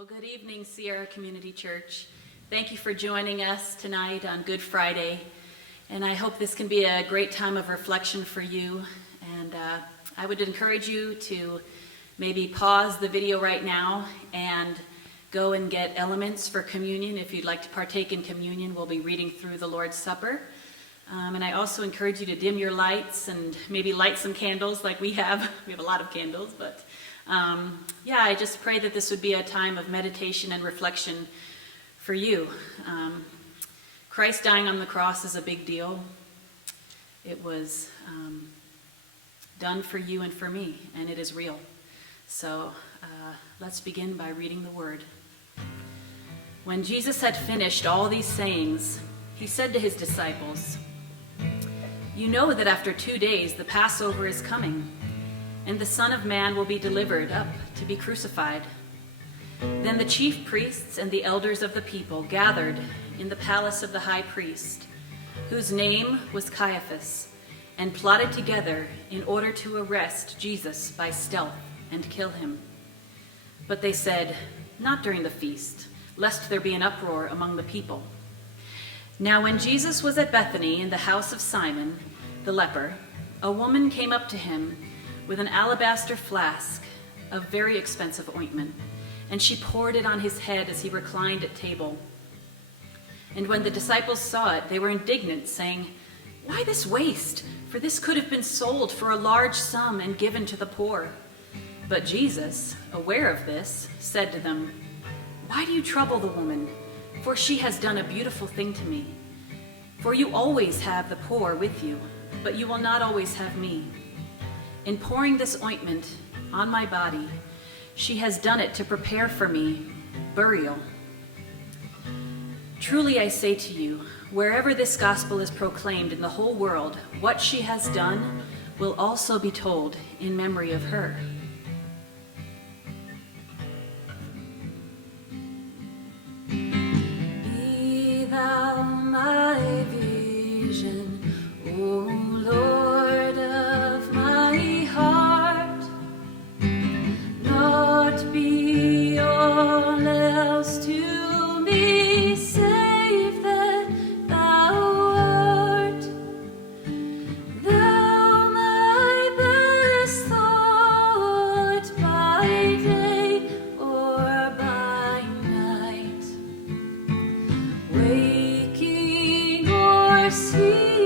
Well, good evening, Sierra Community Church. Thank you for joining us tonight on Good Friday. And I hope this can be a great time of reflection for you. And I would encourage you to maybe pause the video right now and go and get elements for communion. If you'd like to partake in communion, we'll be reading through the Lord's Supper. And I also encourage you to dim your lights and maybe light some candles like we have. We have a lot of candles, but I just pray that this would be a time of meditation and reflection for you. Christ dying on the cross is a big deal. It was done for you and for me, and it is real. So let's begin by reading the word. When Jesus had finished all these sayings, he said to his disciples, "You know that after 2 days the Passover is coming, and the Son of Man will be delivered up to be crucified." Then the chief priests and the elders of the people gathered in the palace of the high priest, whose name was Caiaphas, and plotted together in order to arrest Jesus by stealth and kill him. But they said, "Not during the feast, lest there be an uproar among the people." Now when Jesus was at Bethany in the house of Simon the leper, a woman came up to him with an alabaster flask of very expensive ointment, and she poured it on his head as he reclined at table. And when the disciples saw it, they were indignant, saying, "Why this waste? For this could have been sold for a large sum and given to the poor." But Jesus, aware of this, said to them, "Why do you trouble the woman? For she has done a beautiful thing to me. For you always have the poor with you, but you will not always have me. In pouring this ointment on my body, she has done it to prepare for me burial. Truly I say to you, wherever this gospel is proclaimed in the whole world, what she has done will also be told in memory of her." Be thou my vision, O Lord of my heart, not be all else to me save that thou art. Thou my best thought by day or by night, waking or sleeping.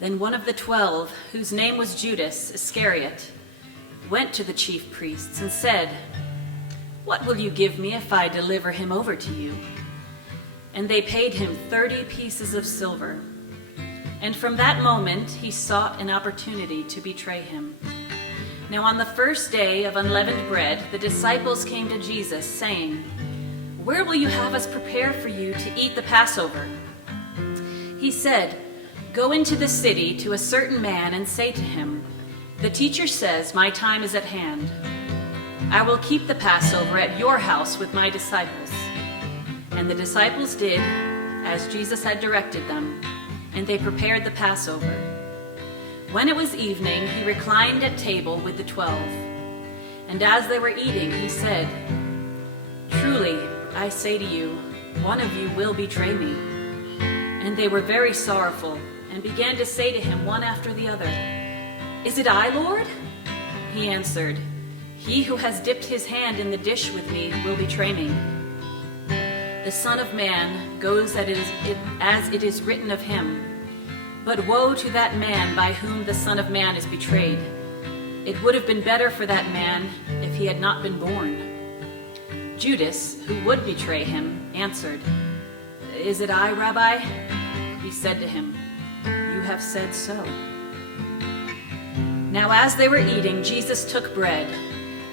Then one of the 12, whose name was Judas Iscariot, went to the chief priests and said, "What will you give me if I deliver him over to you?" And they paid him 30 pieces of silver. And from that moment he sought an opportunity to betray him. Now on the first day of unleavened bread, the disciples came to Jesus, saying, "Where will you have us prepare for you to eat the Passover?" He said, "Go into the city to a certain man and say to him, 'The teacher says, my time is at hand. I will keep the Passover at your house with my disciples.' And the disciples did as Jesus had directed them, and they prepared the Passover. When it was evening, he reclined at table with the 12. And as they were eating, he said, 'Truly, I say to you, one of you will betray me.' And they were very sorrowful, and began to say to him one after the other, 'Is it I, Lord?' He answered, 'He who has dipped his hand in the dish with me will betray me. The Son of Man goes as it is written of him. But woe to that man by whom the Son of Man is betrayed. It would have been better for that man if he had not been born.' Judas, who would betray him, answered, 'Is it I, Rabbi?' He said to him, 'You have said so.' Now as they were eating, Jesus took bread,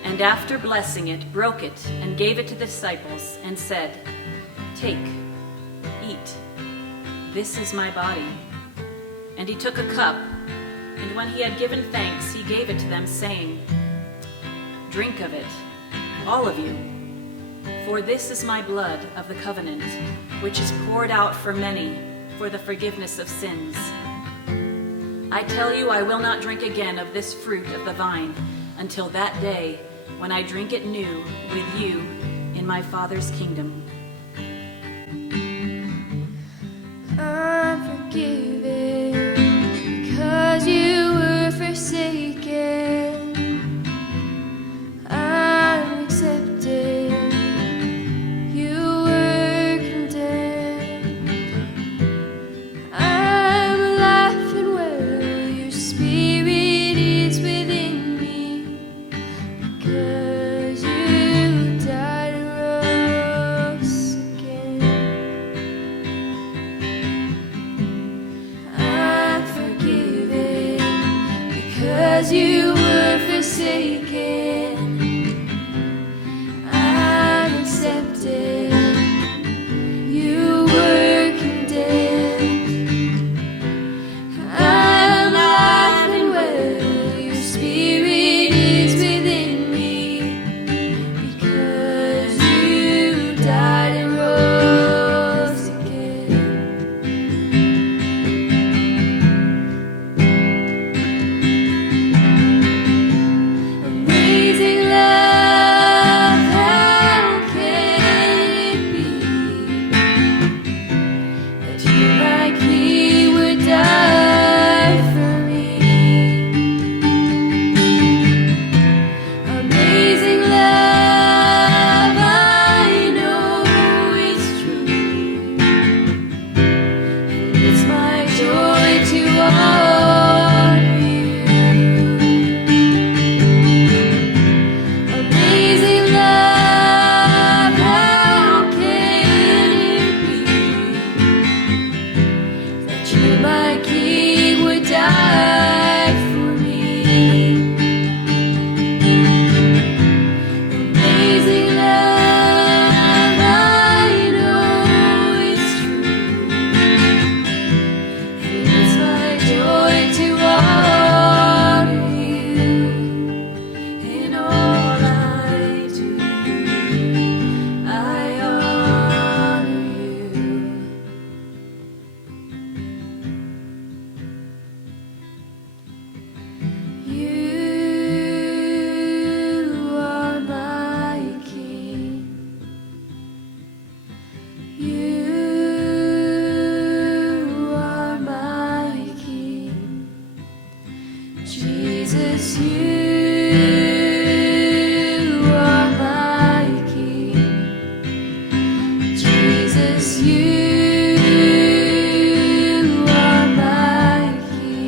and after blessing it, broke it, and gave it to the disciples, and said, 'Take, eat, this is my body.' And he took a cup, and when he had given thanks, he gave it to them, saying, 'Drink of it, all of you, for this is my blood of the covenant, which is poured out for many for the forgiveness of sins. I tell you, I will not drink again of this fruit of the vine until that day when I drink it new with you in my Father's kingdom.'" I'm forgiven because you were forsaken. I'm accepted. You were condemned. I'm alive and well. Your spirit is within me because you died and rose again. Because you were forsaken, I'm accepted. You were condemned. I'm alive and well. Your spirit is within me because you died and rose again. Amazing love, how can it be that you, my King, would die for me? Amazing love, I know it's true, and it's my joy to honor you. Amazing love, how can it be that you, my King, would die for me? Amazing love, I know it's true, and it's my joy to honor you in all I do. I honor you. You are my King. You are my King. Jesus, you are my King. Jesus, you are my King.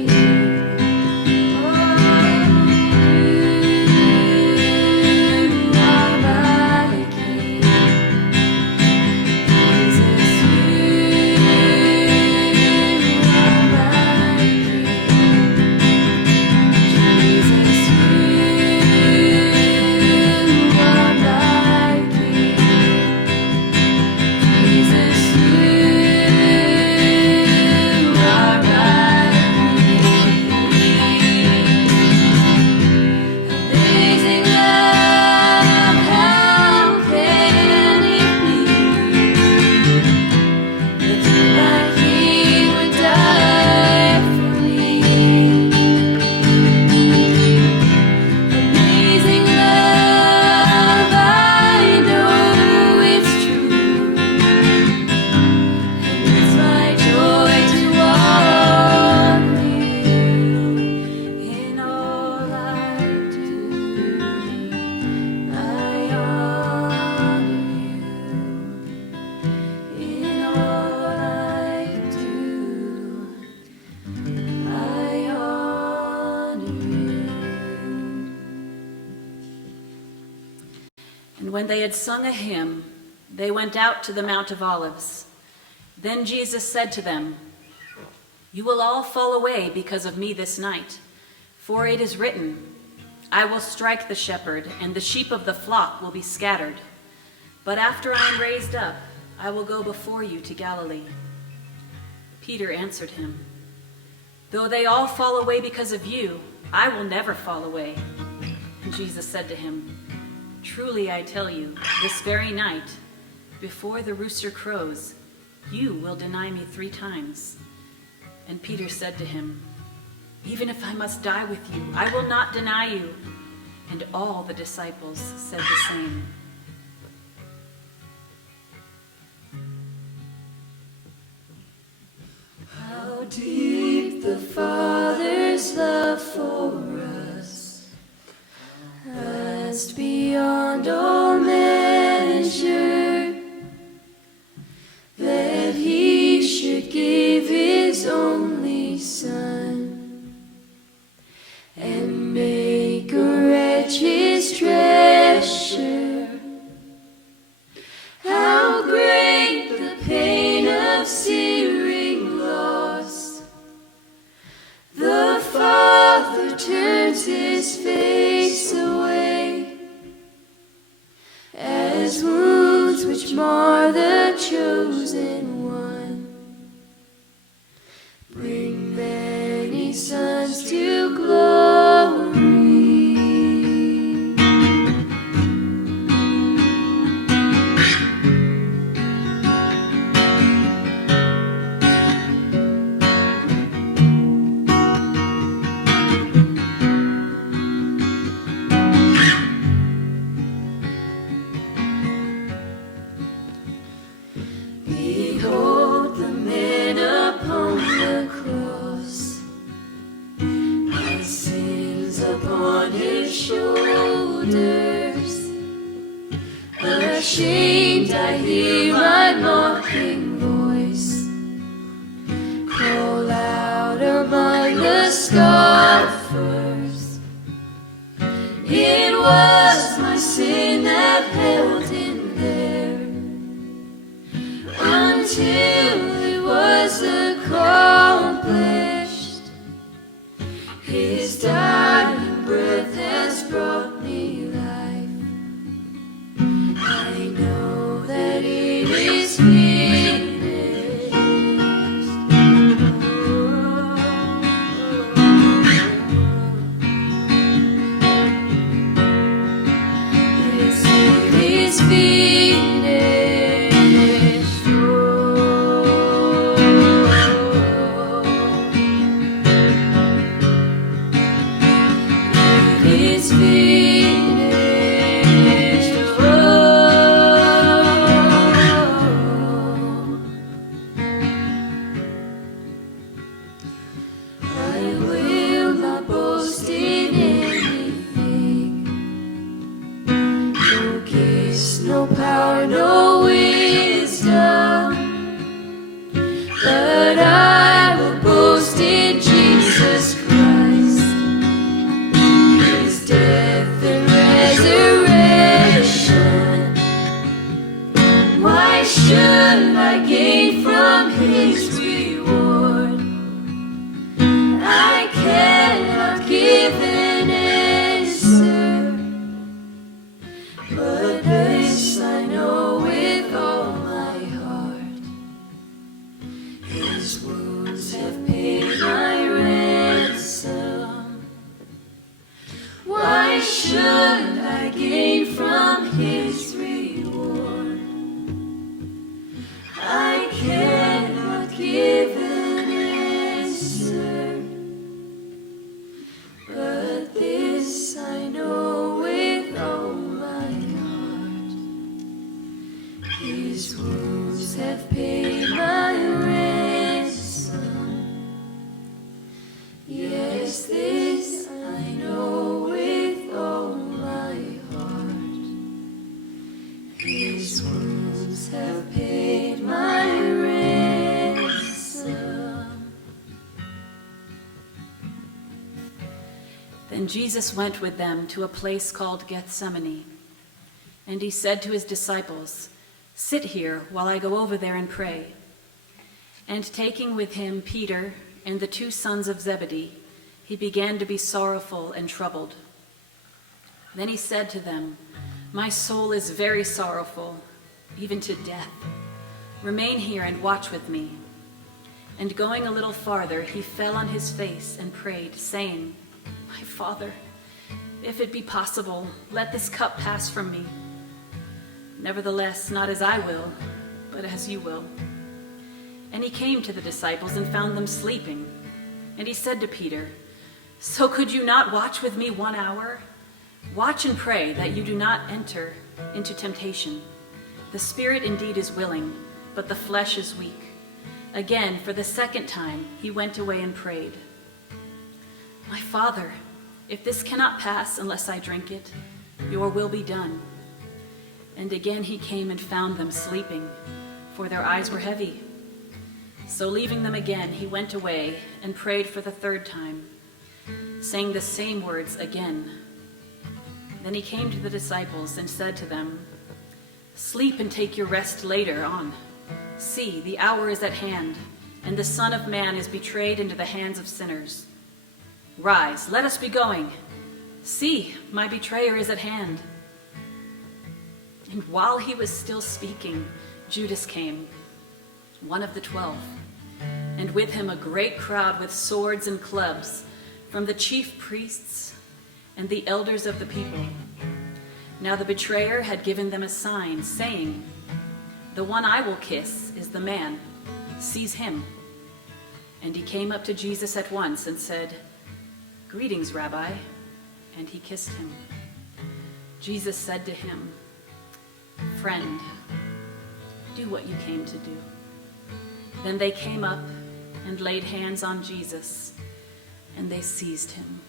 when they had sung a hymn, they went out to the Mount of Olives. Then Jesus said to them, "You will all fall away because of me this night, for it is written, 'I will strike the shepherd, and the sheep of the flock will be scattered.' But after I am raised up, I will go before you to Galilee." Peter answered him, "Though they all fall away because of you, I will never fall away." And Jesus said to him, "Truly I tell you, this very night, before the rooster crows, you will deny me 3 times. And Peter said to him, "Even if I must die with you, I will not deny you." And all the disciples said the same. How deep the Father's love for us, vast beyond all measure, that he should give his only Son, and make a wretch his treasure. How great the pain of searing loss! The Father turns his face away, as wounds which mar the chosen one bring many sons to glory. Behold the man upon the cross, my sins upon his shoulders. Ashamed I hear my mocking voice call out among the scoffers. It was my sin that held him there, until it was accomplished. His dying breath has brought me life. I know that it is finished. Yes, it is finished. It's finished. I will not boast in anything, no gifts, no power, no wisdom, but I will boast in Jesus Christ, his death and resurrection. Why should I gain from his reward? I cannot give an answer, but this I know with all my heart. His wounds have paid my ransom. Why should I gain from his reward? I cannot give an answer, but this I know with all my heart. His wounds have paid my ransom. Yes, this I know with all my heart. His wounds have paid my ransom. Then Jesus went with them to a place called Gethsemane, And he said to his disciples, "Sit here while I go over there and pray." And taking with him Peter and the 2 sons of Zebedee, he began to be sorrowful and troubled. Then he said to them, "My soul is very sorrowful, even to death. Remain here and watch with me." And going a little farther, he fell on his face and prayed, saying, "My Father, if it be possible, let this cup pass from me. Nevertheless, not as I will, but as you will." And he came to the disciples and found them sleeping. And he said to Peter, "So could you not watch with me 1 hour? Watch and pray that you do not enter into temptation. The spirit indeed is willing, but the flesh is weak." Again, for the 2nd time, he went away and prayed, "My Father, if this cannot pass unless I drink it, your will be done." And again he came and found them sleeping, for their eyes were heavy. So leaving them again, he went away and prayed for the 3rd time, saying the same words again. Then he came to the disciples and said to them, "Sleep and take your rest later on. See, the hour is at hand, and the Son of Man is betrayed into the hands of sinners. Rise, let us be going. See, my betrayer is at hand." And while he was still speaking, Judas came, one of the 12, and with him a great crowd with swords and clubs from the chief priests and the elders of the people. Now the betrayer had given them a sign, saying, "The one I will kiss is the man. Seize him." And he came up to Jesus at once and said, "Greetings, Rabbi," and he kissed him. Jesus said to him, "Friend, do what you came to do." Then they came up and laid hands on Jesus, and they seized him.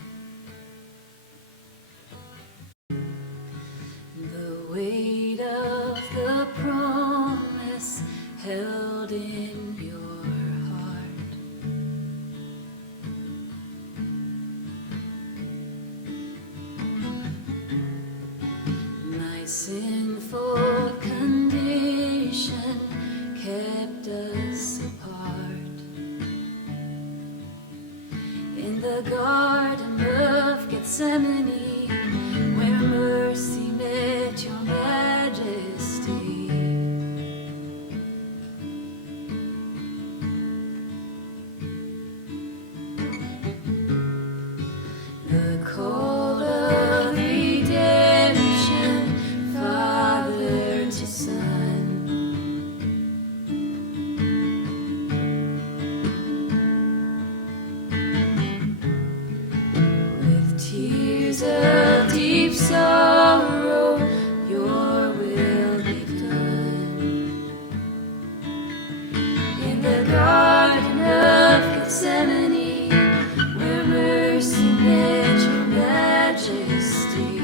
The weight of the promise held in your heart. My sinful condition kept us apart. In the Garden of Gethsemane, where mercy met your majesty. The call of redemption, Father to Son. With tears of deep sorrow, your will be done. In the Garden of Gethsemane, where mercy met your majesty.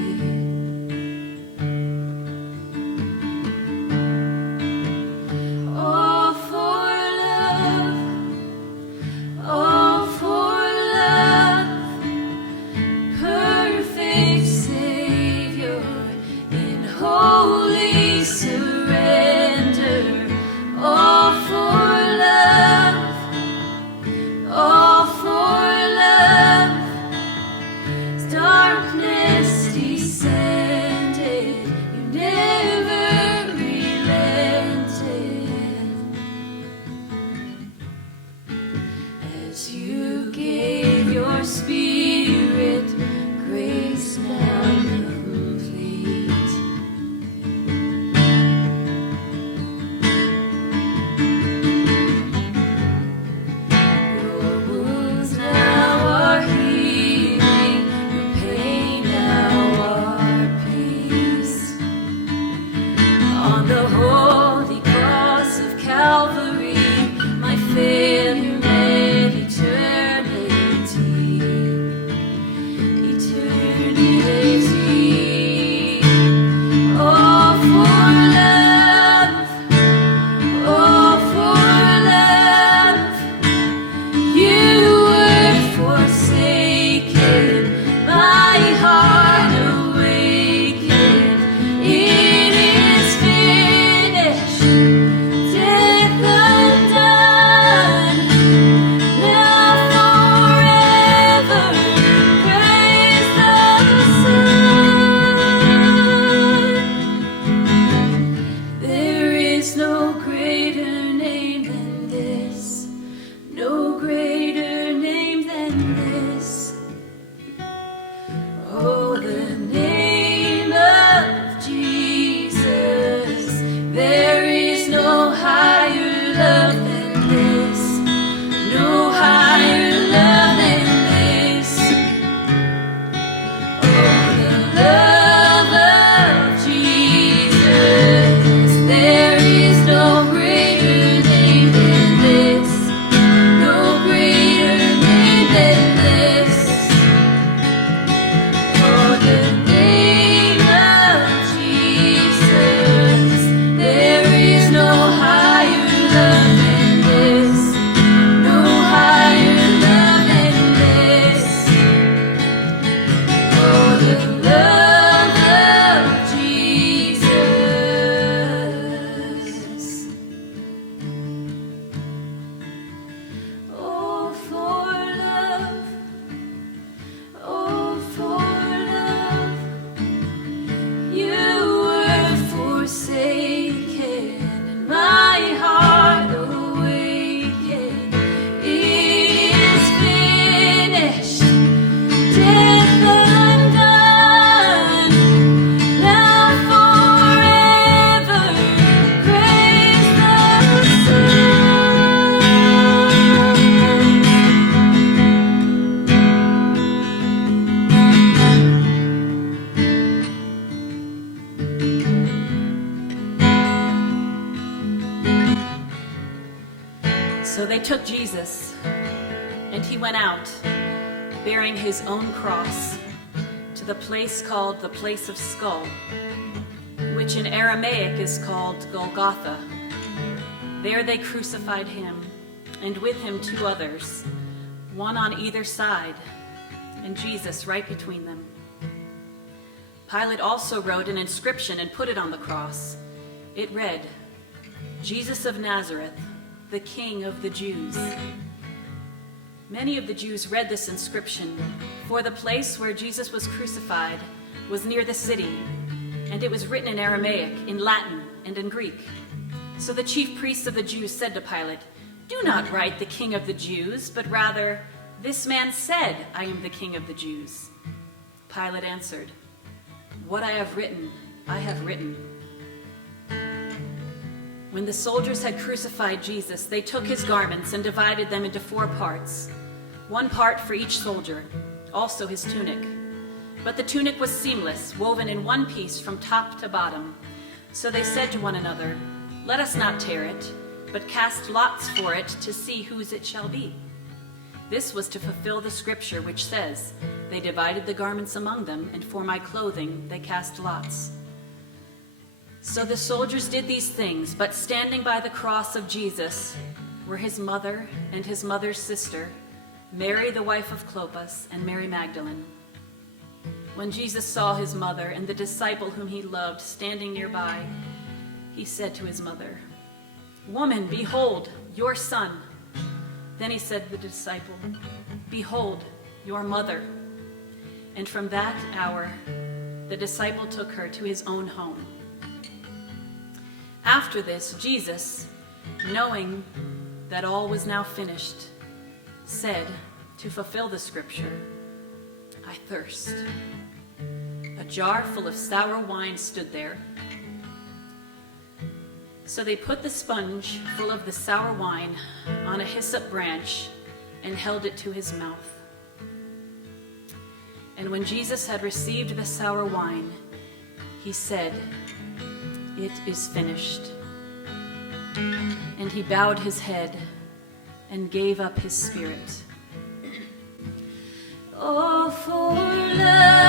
All for love, all for love, perfect Savior, in holy surrender. All for love. So they took Jesus, and he went out, bearing his own cross, to the place called the Place of Skull, which in Aramaic is called Golgotha. There they crucified him, and with him 2 others, one on either side, and Jesus right between them. Pilate also wrote an inscription and put it on the cross. It read, "Jesus of Nazareth, the King of the Jews." Many of the Jews read this inscription, for the place where Jesus was crucified was near the city, and it was written in Aramaic, in Latin, and in Greek. So the chief priests of the Jews said to Pilate, "Do not write the King of the Jews, but rather, 'This man said, I am the King of the Jews.'" Pilate answered, "What I have written, I have written." When the soldiers had crucified Jesus, they took his garments and divided them into 4 parts, 1 part for each soldier, also his tunic. But the tunic was seamless, woven in one piece from top to bottom. So they said to one another, "Let us not tear it, but cast lots for it to see whose it shall be." This was to fulfill the scripture which says, "They divided the garments among them, and for my clothing they cast lots." So the soldiers did these things, but standing by the cross of Jesus were his mother and his mother's sister, Mary the wife of Clopas, and Mary Magdalene. When Jesus saw his mother and the disciple whom he loved standing nearby, he said to his mother, "Woman, behold, your son." Then he said to the disciple, "Behold, your mother." And from that hour, the disciple took her to his own home. After this, Jesus, knowing that all was now finished, said, to fulfill the scripture, "I thirst." A jar full of sour wine stood there. So they put the sponge full of the sour wine on a hyssop branch and held it to his mouth. And when Jesus had received the sour wine, he said, "It is finished." And he bowed his head and gave up his spirit. Oh, for love.